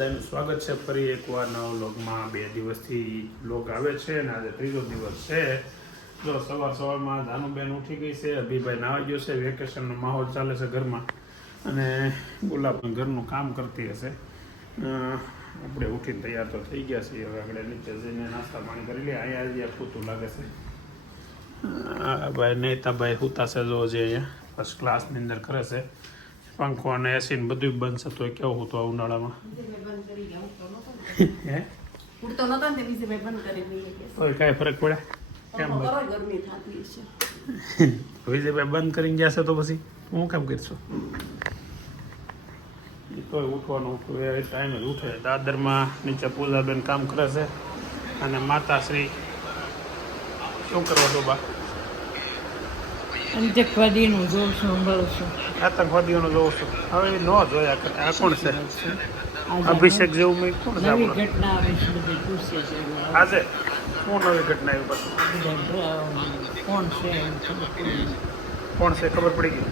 બધાનું સ્વાગત છે ફરી એકવાર નવા વ્લોગમાં। 2 દિવસથી વ્લોગ આવે છે અને આજે ત્રીજો દિવસ છે। જો સવારમાં ધાનુબેન ઉઠી ગઈ છે, અભિભાઈ નાવા ગયો છે, વેકેશનનો માહોલ ચાલે છે ઘરમાં અને ગુલાબ ઘરનું કામ કરતી હશે। આપણે ઉઠીને તૈયાર તો થઈ ગયા છીએ, હવે આપણે નીચે જઈને નાસ્તા પાણી કરી લઈએ। અહીંયા જ પૂતું લાગે છે ભાઈ નેતાભાઈ હુતા છે, જો જે અહીંયા ફર્સ્ટ ક્લાસની અંદર કરે છે। पंखो ने एसी ने બધું બંધ છે તો કેવું હતું આ ઉનાળામાં? હે ઉડતો નતો ને વિશે ભાઈ બંધ કરી દઈએ કે તો કઈ ફરક પડે? કેમ ગરમી થાતી છે વિશે ભાઈ બંધ કરીને ગયા છે તો પછી હું કામ કરશું? તો ઉઠવાનું એ ટાઈમે જ ઉઠે। દાદરમાં નીચે પૂજાબેન કામ કરે છે અને માતાશ્રી શું કરવા ડોબા? આતંકવાદીનું જોઉં છું, સંભાળું છું। આતંકવાદીઓનું જોઉં છું, હવે ન જોયા કરે। આ કોણ છે? અભિષેક જેવું મેં કોણ છે? નવી ઘટના આવે છે, બધી પૂછે છે આજે શું નવી ઘટના આવી પાછું? કોણ છે કોણ છે ખબર પડી ગઈ?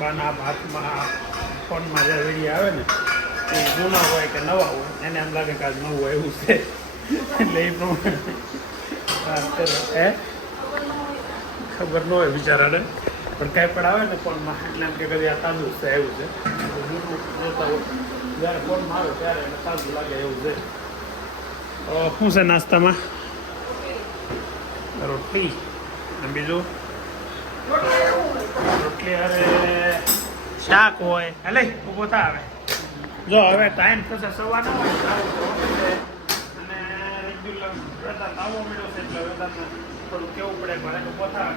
બાના હાથમાં ફોનમાં જે વિડીયો આવે ને એ જૂના હોય કે નવા હોય, એને એમ લાગે કે આજ નવું હોય એવું છે, એટલે એ પ્રમાણે હે ખબર ન હોય બિચારાને, પણ કાંઈ પણ આવે ને ફોનમાં એટલે એમ કે કદી આ તાજું છે એવું છે। જોતા હોય જ્યારે ફોનમાં આવે ત્યારે એને તાજું લાગે એવું છે। શું છે નાસ્તામાં? રોટલી અને બીજું રોટલી અરે શાક હોય। એટલે ઊભો થા આવે જો હવે ટાઈમ થશે સવારનો હોય અને રેગ્યુલર વેદાંત આવો મળ્યો છે એટલે વેદાંત થોડું કેવું પડે મારે ઊભો થા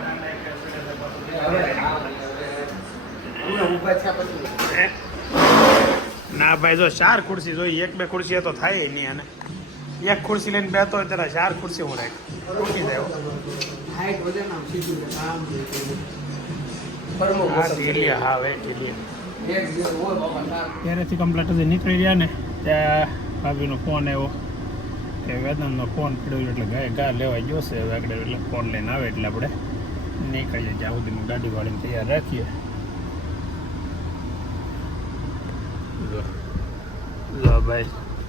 ના ભાઈ જો 4 ખુરશી જોઈએ, 1-2 ખુરશી તો થાય નહીં, અને એક ખુરશી લઈને બેતો હોય ત્યારે 4 ખુરશી હું રાખ તૂટી જાય। ત્યારેથી કમ્પ્લીટ હજી નીકળી ગયા ને ત્યાં ભાભીનો ફોન આવ્યો કે વેદાંતનો ફોન પડ્યો એટલે ગા લેવા ગયો છે। હવે આગળ એટલે ફોન લઈને આવે એટલે આપણે નીકળીએ, જ્યાં સુધીમાં ગાડી વાળીને તૈયાર રાખીએ। જો ભાઈ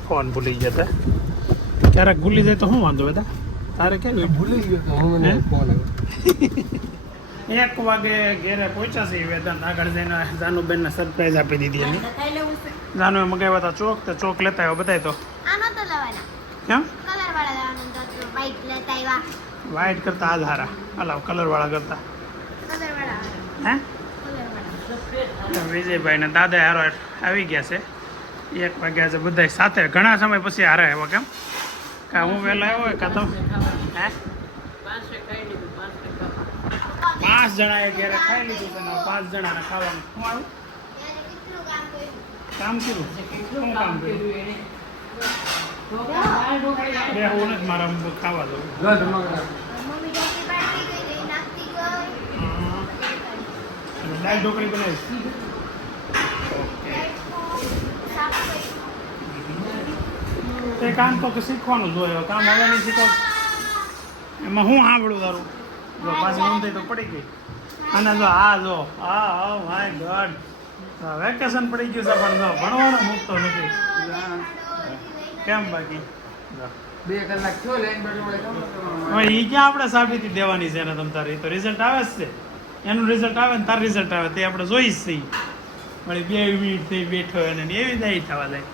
ફોન ભૂલી ગયા હતા, ક્યારેક ભૂલી જાય તો શું વાંધો બેટા? તારે કેમ ભૂલી ગયો? 1 વાગે ઘેરે પહોંચ્યા છે વેદાંત। આગળ જઈને જાનુબેનને સરપ્રાઈઝ આપી દીધી એની। જાનુએ મગાવ્યા હતા ચોક, તો ચોક લેતા આવ્યો બતાય તો કેમ? વ્હાઈટ કરતા આ હારા, હલાવ કલર વાળા કરતા હે? વિજયભાઈ ને દાદા હારો આવી ગયા છે, 1 વાગ્યા છે બધા સાથે, ઘણા સમય પછી હારે આવ્યા। કેમ કા હું વહેલા આવ્યો કા તો હે 5 જણાએ ઘેરે ખાઈ લીધું છે, 5 જણાને ખાવાનું શું આવ્યું? કામ કર્યું? શું કામ કર્યું? બે હું નથી મારા ખાવા દઉં। દાળ ઢોકળી બનાવીશ। ઓકે, કામ તો શીખવાનું જોઈએ, કામ હવે નહીં શીખો એમાં હું સાંભળું તારું? જો પાછી ઊંધ થઈ તો પડી ગઈ, અને જો આ જો હા માય ગોડ વેકેશન પડી ગયું છે પણ જો ભણવાનો મૂકતો નથી। કેમ બાકી 2 કલાક થયો લાઈન હવે એ ક્યાં આપણે સાબિતી દેવાની છે એને? તમ તારે તો રિઝલ્ટ આવે જ છે, એનું રિઝલ્ટ આવે ને તાર રિઝલ્ટ આવે તે આપણે જોઈ જ છીએ। વળી 2 મિનિટ થઈ બેઠો એને એવી જાય થવા જાય।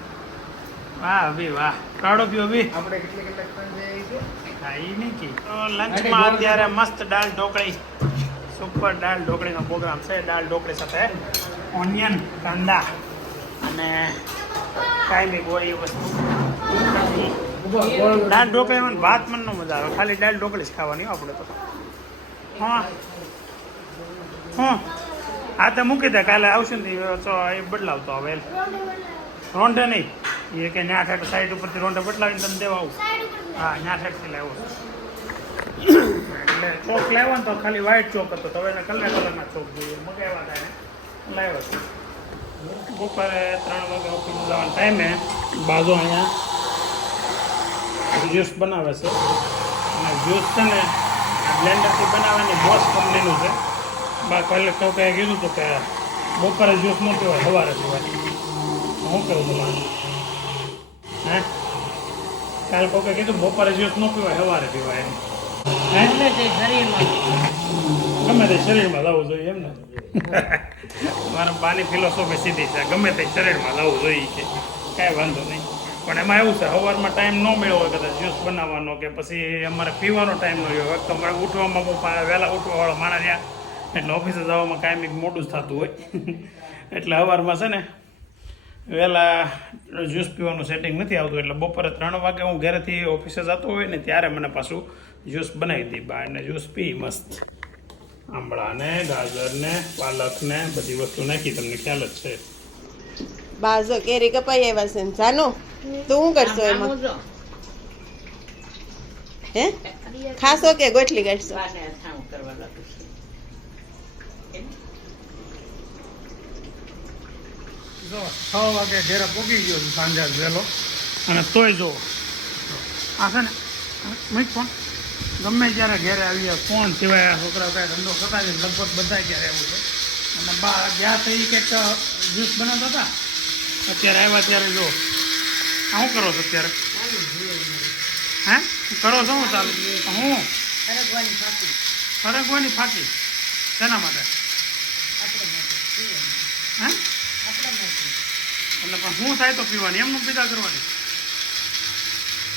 વાહ ભી વાહ, કાઢો પીઓ ભી આપણે કેટલી કલાક પણ જાય છે? હા એ નહીં કે તો લંચમાં અત્યારે મસ્ત દાળ ઢોકળી, સુપર દાળ ઢોકળીનો પ્રોગ્રામ છે। દાળ ઢોકળી સાથે ઓનિયન, કાંદા અને કાયમી ગોળી વસ્તુ। દાળ ઢોકળીમાં ભાત મન નો મજા આવે, ખાલી દાળ ઢોકળી જ ખાવાની આપણે તો। હા હા તો મૂકી દે, કાલે આવશે ને તો એ બદલાવતો હવે રોંઢે નહીં એ કે ન્યા ઠેક સાઈડ ઉપરથી રોંઢે બદલાવીને તમે દેવા આવું। હા ન્યા ઠેકથી લાવ્યો એટલે ચોક લાવ્યો ને તો ખાલી વ્હાઈટ ચોક હતો, તો હવે એને કલરના ચોક જોઈએ મગાવ્યા હતા એને લાવ્યો હતો। બપોરે 3 વાગે ઓફિસ જવાના ટાઈમે બાજુ અહીંયા જ્યુસ બનાવે છે, અને જ્યુસ છે ને બ્લેન્ડરથી બનાવવાની બોસ કંપનીનું છે। બાકી એટલે કહું કંઈ કીધું હતું કે બપોરે જ્યુસ ન પીવાય, સવારે પીવાય। શું કરું તમારે હે કાલ કોકે કીધું બપોરે જ્યુસ ન પીવાય સવારે પીવાય એમ હે ગમે તે શરીરમાં ગમે તે શરીરમાં લાવવું જોઈએ એમ ને મારા બાની ફિલોસોફી સીધી છે ગમે તે શરીરમાં લાવવું જોઈએ કે કાંઈ વાંધો નહીં પણ એમાં એવું છે સવારમાં ટાઈમ ન મળ્યો હોય કદાચ જ્યુસ બનાવવાનો કે પછી અમારે પીવાનો ટાઈમ ન હોય તો અમારે ઉઠવામાં બહુ વહેલા ઉઠવાવાળો માણસ રહ્યા એટલે ઓફિસે જવામાં કાંઈ મોડું જ થતું હોય એટલે સવારમાં છે ને વહેલા જ્યુસ પીવાનું સેટિંગ નથી આવતું એટલે બપોરે 3 વાગે હું ઘરેથી ઓફિસે જતો હોય ને ત્યારે મને પાછું જ્યુસ બનાવી દઈ બહાર ને જ્યુસ પી મસ્ત આંબળાને ગાજરને પાલકને બધી વસ્તુ નાખી તમને ખ્યાલ જ છે બાજો કેરી કપાઈ આવ્યા છે ને જાનો તું શું કરશો એમાં આમ જો. હે ખાશો કે ગોઠલી કાઢશો બાને અથાણું કરવા લાગુ છું. જો 6 વાગે ઘેરે પૂગી ગયો છું સાંજે વહેલો અને તોય જો આ છે ને મૂક ફોન ગમે ત્યારે ઘેરે આવીએ ફોન સિવાય આ છોકરાઓ કાંઈ ધંધો કરતા જ નથી. લગભગ બધા ઘેરે એવું છે અને બા ગયા તો એ કંઈક જ્યુસ બનાવતા હતા અત્યારે આવ્યા ત્યારે જો આ શું કરો છો અત્યારે હે કરો છો હું ચાલુ હું સરગવાની ફાંકી. ફરકવાની ફાકી શેના માટે આપણે માટે પીવાનું. હે આપણે માટે. એટલે પણ શું થાય તો પીવાની એમનું પીધા કરવાની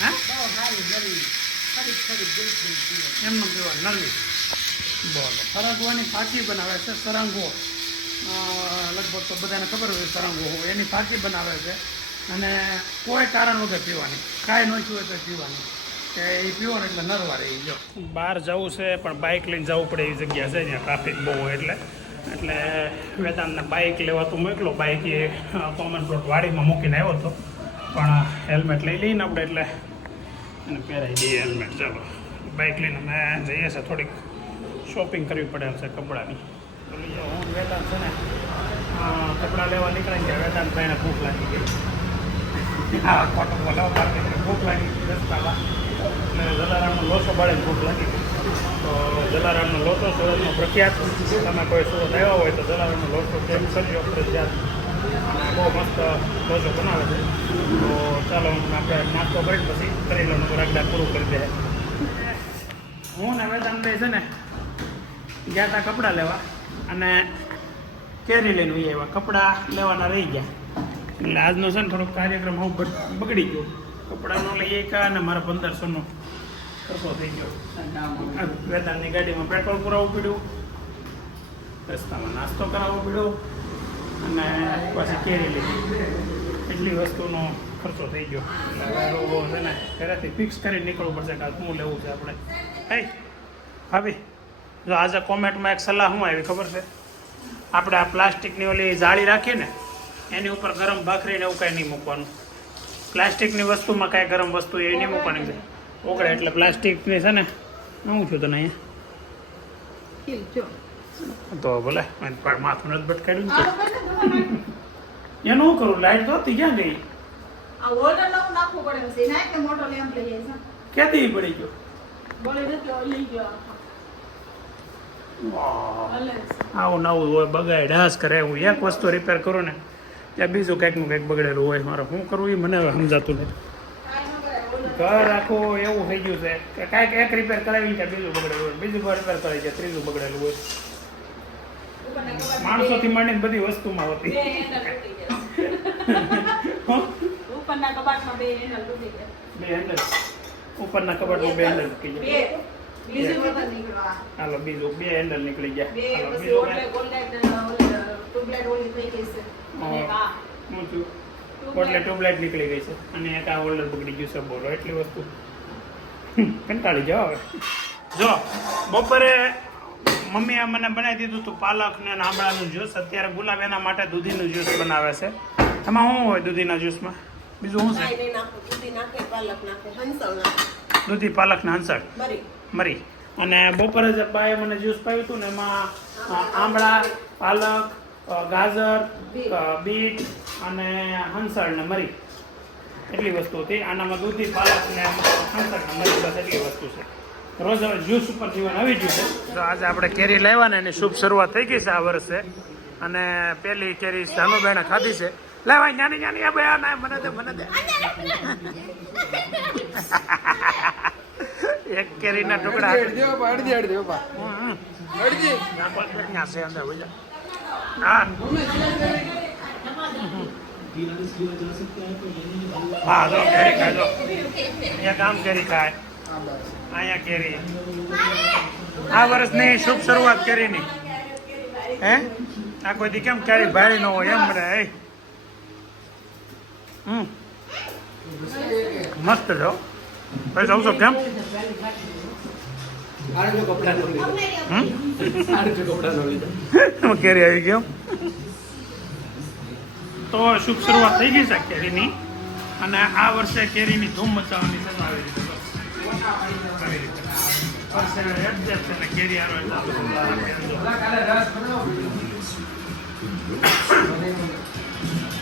હે બહુ સારી નવી ફરી ફરી બિલકુલ પીવાનું. એમનું પીવાની નરવી બોલો ફરકવાની ફાકી બનાવે છે સરંગો લગભગ તો બધાને ખબર હોય સરંગો હોય એની ફાકી બનાવે છે અને કોઈ કારણ વગર પીવાની કાંઈ ન હોય તો પીવાની કે એ પીવાનું એટલે નરવા રહી જો બહાર જવું છે પણ બાઇક લઈને જવું પડે એવી જગ્યા છે જ્યાં ટ્રાફિક બહુ હોય એટલે વેદાંતને બાઇક લેવા તો મોકલો બાઇક એ કોમન પ્લોટ વાડીમાં મૂકીને આવ્યો હતો પણ હેલ્મેટ લઈ લઈને આપણે એટલે અને પહેરાવી દઈએ હેલ્મેટ ચાલો બાઇક લઈને અમે જઈએ છીએ થોડીક શોપિંગ કરવી પડે એમ છે કપડાની તો લઈએ હું વેદાંત છે ને કપડાં લેવા નીકળાઈ ગયા વેદાંત ભાઈને ભૂખ લાગી ગઈ હા ખોટું બોલાવો ભૂખ લાગી ગઈ રસ્તામાં એટલે જલારામનો લોચો બાળે ભૂખ લાગી ગઈ તો જલારામનો લોચો સુરતનો પ્રખ્યાત તમે કોઈ સુરત આવ્યા હોય તો જલારામનો લોચો કેમ કરજો ફરજિયાત અને બહુ મસ્ત લોચો બનાવે છે તો ચાલો આપણે નાસ્તો કરીને પછી કરી લો રાગડા પૂરું કરી દે હું ને વેદાંતભાઈ છે ને ગયા હતા કપડાં લેવા અને કેરી લઈને આવ્યા કપડાં લેવાના રહી ગયા એટલે આજનો છે ને થોડોક કાર્યક્રમ હું બગડી ગયો કપડાનો લઈએ કા અને મારા 1500નો ખર્ચો થઈ ગયો વેદાંતની ગાડીમાં પેટ્રોલ પુરાવવું પડ્યું રસ્તામાં નાસ્તો કરાવવો પડ્યો અને પાછી કેરી લીધી એટલી વસ્તુનો ખર્ચો થઈ ગયો એટલે છે ને ઘરેથી ફિક્સ કરીને નીકળવું પડશે કે શું લેવું છે આપણે હે ભાભી જો આજે કોમેન્ટમાં એક સલાહ શું આવી ખબર છે આપણે આ પ્લાસ્ટિકની ઓલી જાળી રાખીએ ને એની ઉપર ગરમ ભાખરીને એવું કાંઈ નહીં મૂકવાનું પ્લાસ્ટિકની વસ્તુમાં કાંઈ ગરમ વસ્તુ એ નહીં મૂકવાની છે ઓગળે એટલે પ્લાસ્ટિકની છે ને હું છું તને અહીંયા તો ભલે માથું નથી ભટકાડ્યું ને એનું શું કરું લાઈટ તો ક્યાં ગઈ ક્યાંથી પડી ગયો આવું નવું હોય બગાડ ડાસ કરે હું એક વસ્તુ રિપેર કરું ને ત્યાં બીજું કંઈકનું કંઈક બગડેલું હોય મારે શું કરવું એ મને સમજાતું નથી ઘર આખું એવું થઈ ગયું છે કે કાંઈક એક રિપેર કરાવી ત્યાં બીજું બગડેલું હોય બીજું ઘર રિપેર કરાવી ત્યાં ત્રીજું બગડેલું હોય માણસોથી માંડીને બધી વસ્તુમાં હોતી ઉપરના કબાટમાં બે હેન્ડલ ઉપરના કબાટમાં બે હેન્ડલ મૂકી જાય બીજું પેપર નીકળવા હાલો બીજું બે હેન્ડલ નીકળી ગયા બે હાલો પછી બીજું ટ્યુબલાઇટ ઓલી થઈ ગઈ છે અને આ શું થયું એટલે ટ્યુબલાઇટ નીકળી ગઈ છે અને એક આ હોલ્ડર બગડી ગયું છે બોલો એટલી વસ્તુ કંટાળી જાઓ હવે જો બપોરે મમ્મીએ મને બનાવી દીધું હતું પાલક ને આંબળાનું જ્યુસ અત્યારે ગુલાબ એના માટે દૂધીનું જ્યુસ બનાવે છે એમાં શું હોય દૂધીના જ્યુસમાં બીજું શું છે દૂધી પાલક ને હંસળ મરી અને બપોરે જે બાએ મને જ્યુસ પાવ્યું હતું ને એમાં આંબળા પાલક ગાજર બીટ અને હંસળ ને મરી એટલી વસ્તુ હતી આનામાં દૂધી પાલક ને હંસળ ને મરી બસ એટલી વસ્તુ છે રોજ હવે જ્યુસ ઉપર જીવન આવી ગયું છે તો આજે આપણે કેરી લાવ્યા ને એની શુભ શરૂઆત થઈ ગઈ છે આ વર્ષે અને પહેલી કેરી જાનુભાઈને ખાધી છે લે ભાઈ નાની નાની આ ભાઈ ના મને દે એક કેરીના ટુકડા અડધી બાપા અડધી ત્યાં છે અંદર ભાઈ હા હા જો કેરી ખાય જો અહીંયા કામ કેરી ખાય અહીંયા કેરી આ વર્ષની શુભ શરૂઆત કેરીની હે આ કોઈ દી કેમ કેરી ભાળી ન હોય એમ રે મસ્ત છો ભાઈ સૌ કેમ કેરી આવી ગયો તો શુભ શરૂઆત થઈ ગઈ છે કેરીની અને આ વર્ષે કેરીની ધૂમ મચાવવાની છે આવી રીતે કેરી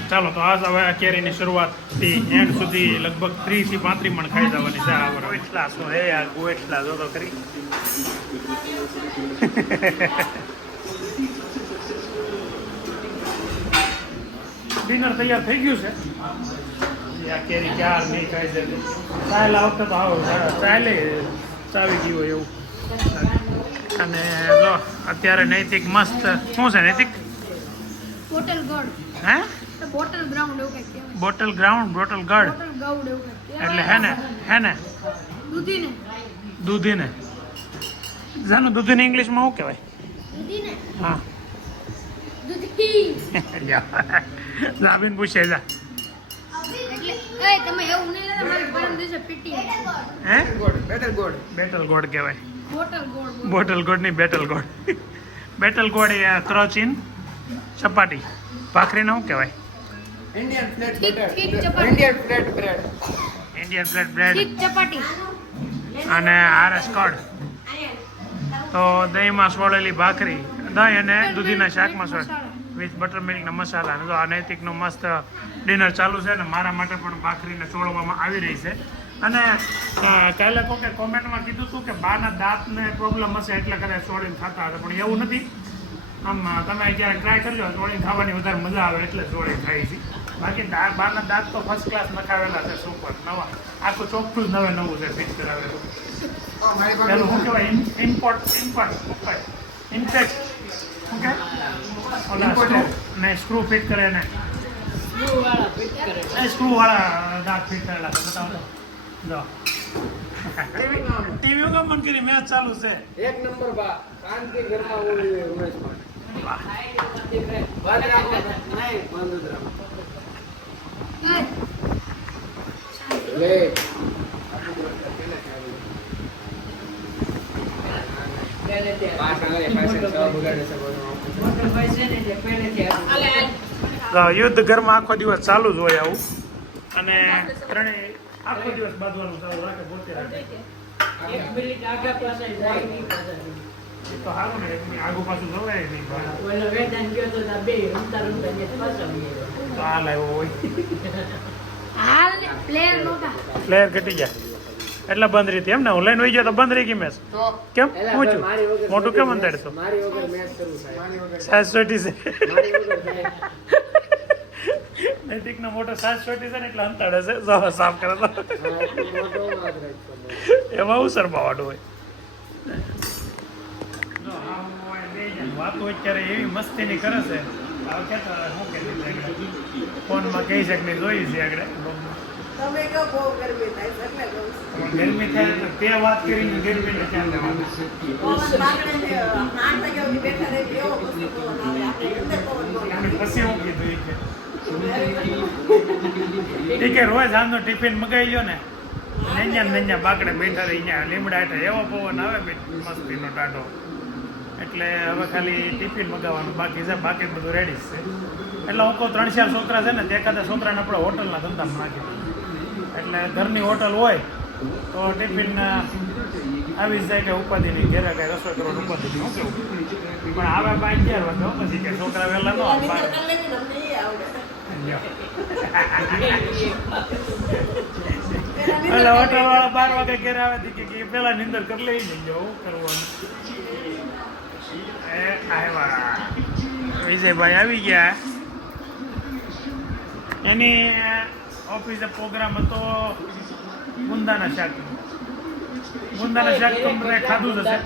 ચાલો તો આજ હવે આ કેરીની શરૂઆતથી એન્ડ સુધી લગભગ 30 થી 35 મણ ખાઈ જવાની છે આ ગોએટલા શું હે આ ગોએટલા જો તો કરી ડિનર તૈયાર થઈ ગયું છે આ કેરી ક્યાર નહીં ખાઈ શકે ચાલ આ વખતે તો આવો ચાલે ચાવી ગયું હોય એવું અને જો અત્યારે નૈતિક મસ્ત શું છે નૈતિક બોટલ ગોળ હે બોટલ ગ્રાઉન્ડ એવું કંઈક કહેવાય બોટલ ગ્રાઉન્ડ બોટલ ગઢ બોટલ ગાઉડ એવું કંઈક કહેવાય. એટલે હે ને દૂધીને દૂધીને જાનું દૂધીને ઇંગ્લિશમાં શું કહેવાય દૂધીને હા દૂધી લાવીને પૂછે જા એટલે એ તમે એવું નહીં લેતા મારી પરમ દિવસે પીટી હે બેટર ગોળ બેટલ ગોળ કહેવાય બોટલ ગોળ બોટલ ગોળ નહીં બેટલ ગોળ બેટલ ગોળ એ ક્રોચીન ચપાટી ભાખરીને શું કહેવાય ઇન્ડિયન ફ્લેટ ઠીક chapati. Indian flat bread Indian flat bread ઠીક ચપાટી અને આરસ કડ તો દહીંમાં સોળેલી ભાખરી દહીં અને દૂધીના શાકમાં સોળ વિથ બટર મિલ્કના મસાલા અને તો આ નૈતિકનું મસ્ત ડિનર ચાલુ છે ને મારા માટે પણ ભાખરીને ચોળવામાં આવી રહી છે અને કાલે કોકે કોમેન્ટમાં કીધું હતું કે બાના દાંતને પ્રોબ્લેમ હશે એટલે કદાચ ચોળીને ખાતા હતા પણ એવું નથી આમ તમે ક્યારેક ટ્રાય કરજો ચોળીને ખાવાની વધારે મજા આવે એટલે ચોળી ખાઈ છે બાકી બાના દાંત તો ફર્સ્ટ ક્લાસ નખાવેલા છે સુપર નવા આખું ચોખ્ખું જ નવું છે ફિટ કરાવેલું પેલું શું કહેવાય ઇમ્પેક્ટ ઓકે ઓલા સ્ક્રૂ ફિટ કરે ને સ્ક્રૂ વાળા દાંત ફિટ કરેલા છે બતાવો જો ટીવી કા મન કરી મેચ ચાલુ છે એક નંબર બા શાંતિ ઘરમાં હોય ઉમેશમાં વાહ લે યુદ્ધ ઘરમાં આખો દિવસ ચાલુ જ હોય આવું અને ત્રણેય આખો દિવસ બાંધવાનું ચાલુ રાખે પોતે રાખે એ તો સારું ને એમની આગુ પાછું જોવાય નહીં તો હાલ આવ્યો હોય હાલ પ્લેયર નહોતા પ્લેયર ઘટી જાય એટલે બંધ રીતે એમ ને હું લઈને વહી ગયો તો બંધ રહી ગઈ મેચ તો કેમ હું છું મોટું કેમ અંધાડશો મારી વગર મેચ શરૂ થાય મારી વગર સાત સોટી છે મારી વગર થાય નૈતિકનો મોટો સાત સોટી છે ને એટલે અંતાડે છે જો સાફ કરે તો મોટો વાત રાખજો એમાં હું શરમાવાડું હોય વાતો અત્યારે એવી મસ્તીની કરે છે ફોનમાં કહી શકે નહીં જોઈ છે આગળ તમે કહો બહુ ગરમી થાય છે એટલે કહું છું. ગરમી થાય તો તે વાત કરીને ગરમી ને ચાલે પવન બાગડે છે 8 વાગ્યા સુધી બેઠા રહી એવો મસ્ત પવન આવે આપણે અંદર પવન બહુ આવે. પછી હું કીધું એ કે રોજ આમનો ટિફિન મગાવી લો ને નૈયા બાકડે બેઠા રહી ત્યાં લીમડા હેઠળ એવો પવન આવે મસ્તીનો ટાઢો એટલે હવે ખાલી ટિફિન મગાવવાનું બાકી છે બાકી બધું રેડી છે એટલે હું કહું 3-4 છોકરા છે ને તે એકાદા છોકરાને આપણે હોટલના ધંધામાં નાખી એટલે ઘરની હોટલ હોય તો ટિફિન આવી જ જાય કે ઉપાધિની ઘેરે કઈ રસોઈ કરવાની ઉપાધિ શું કેવું પણ આવે 11 વાગે પછી કે છોકરા વહેલા ન આવે નીંદર કરી લેવી ને અમને એ આવડે. એટલે હોટલ વાળા 12 વાગે ઘેરે આવે કે પેલા નીંદર કરી લઈ જઈએ હું કરવાનું આવ્યા વિજયભાઈ આવી ગયા એની ઓફિસે પ્રોગ્રામ હતો ગુંદાના શાક તો મેં ખાધું જ હશે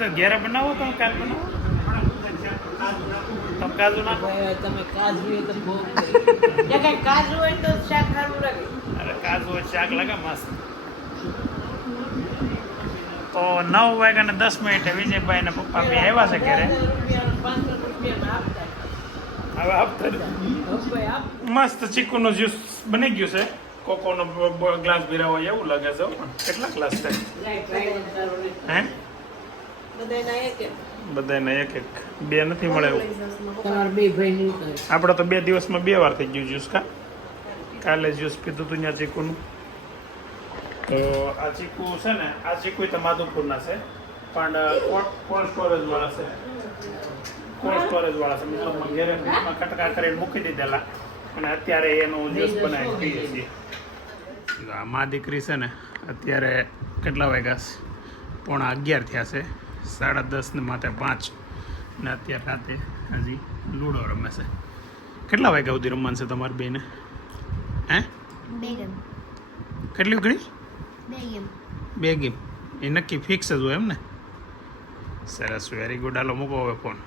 તો ઘેરે બનાવો તો કાલ બનાવો તમે કાજુ નાખો તમે કાજુ હોય તો બહુ કઈ કાજુ હોય તો શાક સારું લાગે. અરે કાજુ હોય શાક લાગે મસ્ત. તો 9:10 વિજયભાઈ ને પપ્પા બી આવ્યા છે ઘરે. 500 રૂપિયા આપતા હવે આપતા મસ્ત ચીકુનું જ્યુસ બની ગયું છે. કોકોનો ગ્લાસ ભીરા હોય એવું લાગે છે. પણ કેટલા ગ્લાસ છે હે? બધાને એક બે નથી મળે એવું. તમારા બે ભાઈ નહીં કરે. આપણે તો 2 દિવસમાં 2 વાર થઈ ગયું જ્યુસ. કાલે જ્યુસ પીધું હતું ત્યાં ચીકુનું. તો આ ચીકુ છે ને, આ ચીકુ તો માધુપુરના છે પણ કોલ્ડ સ્ટોરેજ વાળા છે. મતલબ ઘેરે કટકા કરીને મૂકી દીધેલા અને અત્યારે એનું જ્યુસ બનાવી પીએ છીએ. આ મા દીકરી છે ને, અત્યારે કેટલા વાગ્યા છે? 11:15 થયા છે. 10:30 ને માથે 5 ને અત્યારે રાતે હજી લૂડો રમે છે. કેટલા વાગ્યા સુધી રમવાનું છે તમારે બેને? હે? 2 ગેમ. કેટલી ઘણી? 2 ગેમ. 2 ગેમ. એ નક્કી ફિક્સ જ હોય એમ ને? સરસ, વેરી ગુડ. હાલો મૂકો હવે ફોન.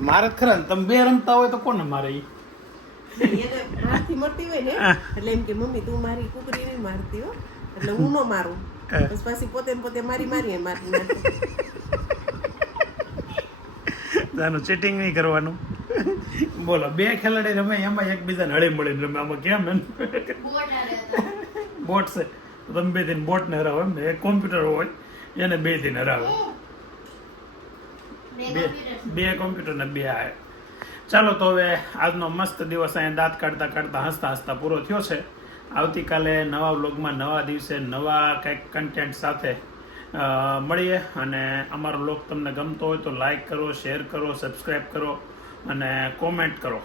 મારે જ ખરા ને, તમે 2 રમતા હોય તો કોને મારે? મારથી મળતી હોય ને એટલે એમ કે મમ્મી તું મારી કુકરી નહીં મારતી હો, એટલે હું ન મારું. બસ પાછી પોતે મારી ચીટિંગ નહીં કરવાનું. બોલો, 2 ખેલાડી રમે એમાં એકબીજાને હળી મળીને રમે. આમાં કેમ બોટ છે તો તમે 2 દિન બોટને હરાવો એમ ને. એક કોમ્પ્યુટર હોય એને 2 દિન હરાવો. 2 કોમ્પ્યુટર ને 2 આવે. ચાલો તો હવે આજનો મસ્ત દિવસ અહીંયા દાંત કાઢતા હસતા પૂરો થયો છે. આવતીકાલે નવા વ્લોગમાં નવા દિવસે નવા કંઈક કન્ટેન્ટ સાથે મળીએ. અને અમારો વ્લોગ તમને ગમતો હોય તો લાઈક કરો, શેર કરો, સબસ્ક્રાઈબ કરો અને કોમેન્ટ કરો.